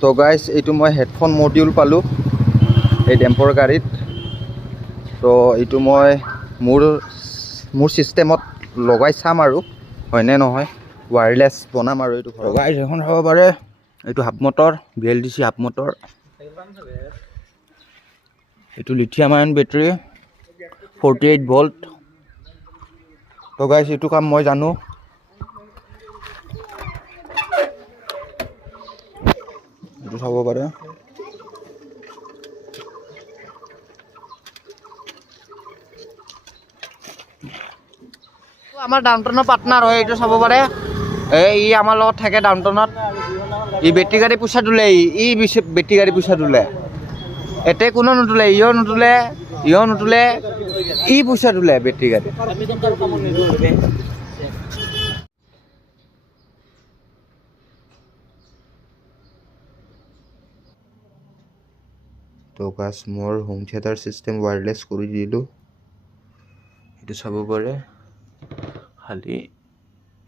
তো গাইজ এইটো মই হেডফোন মডিউল পালোঁ এই ডেম্পৰ গাড়ীত। তো এইটো মই মোৰ চিষ্টেমত লগাই চাম আৰু হয়নে নহয়, ৱায়াৰলেছ বনাম আৰু এইটো গাইজ এখন চাব পাৰে। এইটো half motor BLDC half motor, এইটো লিথিয়াম আয়ন বেটাৰী 48 ভল্ট। তো গাইজ এইটো কাম মই জানো। এইটো চাব পাৰে। আমাৰ ডাউনটাউনৰ পাৰ্টনাৰ হয়, এইটো চাব পাৰে। ই আমাৰ লগত থাকে ডাউনটাউনত। ই বেটেৰী গাড়ী পইচা তোলে, ই বেটেৰী গাড়ী পইচা তোলে। এতে কোনো নুতোলে, ইও নুতোলে, ই পইচা তোলে বেটেৰী গাড়ী। তো গাছ মোৰ হোম থিয়েটাৰ চিষ্টেম ৱায়াৰলেছ কৰি দিলোঁ, এইটো চাব পাৰে। খালি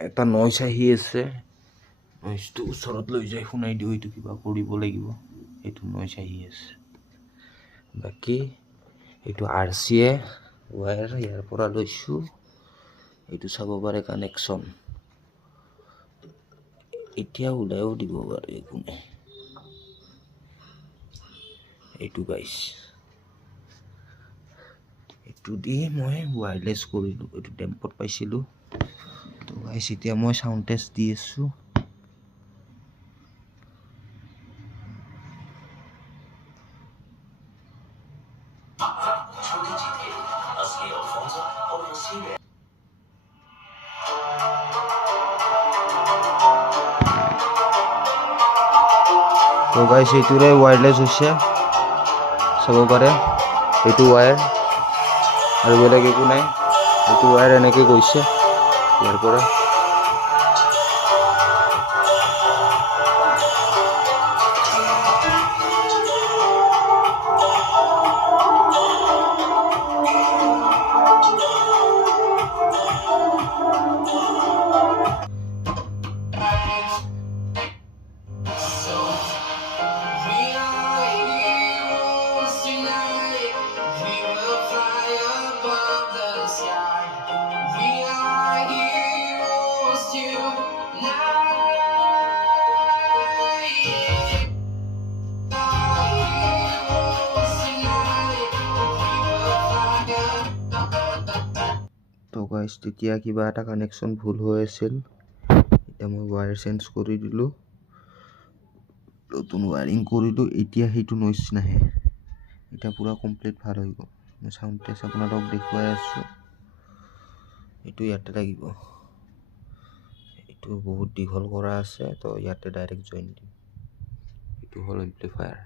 এটা নইজ আহি আছে, নইজটো ওচৰত লৈ যাই শুনাই দিওঁ। এইটো কিবা কৰিব লাগিব, এইটো নইজ আহি আছে। বাকী এইটো RCA ৱায়াৰ ইয়াৰ পৰা লৈছোঁ, এইটো চাব পাৰে কানেকশ্যন। এতিয়া ওলাইও দিব পাৰে, একো নাই। এইটো গাইছ, এইটো দি মই ৱায়াৰলেছ কৰিলোঁ। এইটো টেম্পত পাইছিলোঁ। তো গাইছ এতিয়া মই চাউণ্ড টেষ্ট দি আছোঁ। তো গাইছ এইটোৰে ৱায়াৰলেছ হৈছে, চাব পাৰে। এইটো ৱায়াৰ আৰু বেলেগ একো নাই। এইটো ৱায়াৰ এনেকৈ গৈছে ইয়াৰ পৰা। তো গাইছ তেতিয়া কিবা এটা কানেকশ্যন ভুল হৈ আছিল, এতিয়া মই ৱায়াৰ চেঞ্জ কৰি দিলোঁ, নতুন ৱায়াৰিং কৰিলোঁ। এতিয়া সেইটো নইজ নাহে, এতিয়া পূৰা কমপ্লিট ভাল হৈ গ'ল। মই চাউণ্ড টেষ্ট আপোনালোকক দেখুৱাই আছোঁ। এইটো ইয়াতে লাগিব, এইটো বহুত দীঘল কৰা আছে, তো ইয়াতে ডাইৰেক্ট জইন দিম। এইটো হ'ল এম্প্লিফায়াৰ।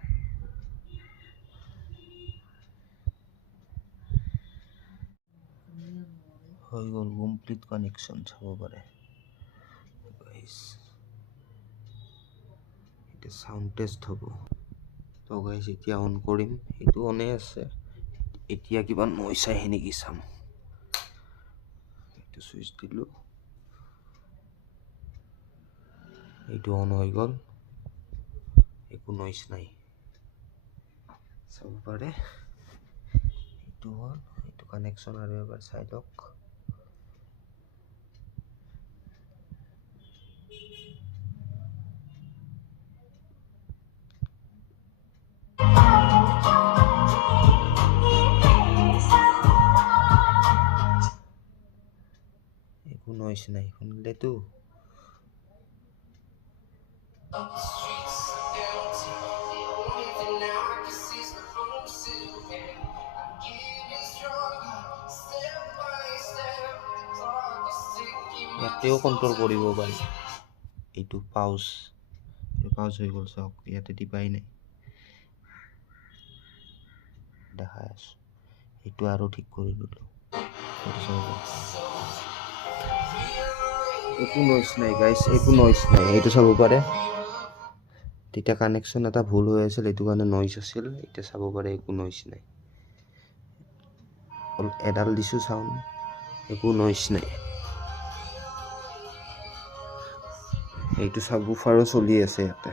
হৈ গ'ল কমপ্লিট কানেকশ্যন, চাব পাৰে। এতিয়া চাউণ্ড টেষ্ট হ'ব। তো গাইছ এতিয়া অন কৰিম, এইটো অনে আছে। এতিয়া কিবা নইজ আহে নেকি চাম। এইটো চুইচ দিলোঁ, এইটো অন হৈ গ'ল, একো নইজ নাই, চাব পাৰে। এইটো হ'ল এইটো কানেকশ্যন। আৰু এবাৰ চাই লওক। একো নইজ নাই, শুনিলেতো। ইয়াতেও কণ্ট্ৰল কৰিব পাৰি। এইটো পাউজ হৈ গ'ল, চাওক ইয়াতে টিপাই নাই, দেখাই আছোঁ। এইটো আৰু ঠিক কৰি দিলোঁ, একো নইজ নাই গাইছ, একো নইজ নাই। এইটো চাব পাৰে। তেতিয়া কানেকশ্যন এটা ভুল হৈ আছিল, এইটো কাৰণে নইজ আছিল। এতিয়া চাব পাৰে একো নইজ নাই। এডাল দিছোঁ চাউণ্ড, একো নইজ নাই। এইটো সাবউফাৰো চলি আছে ইয়াতে।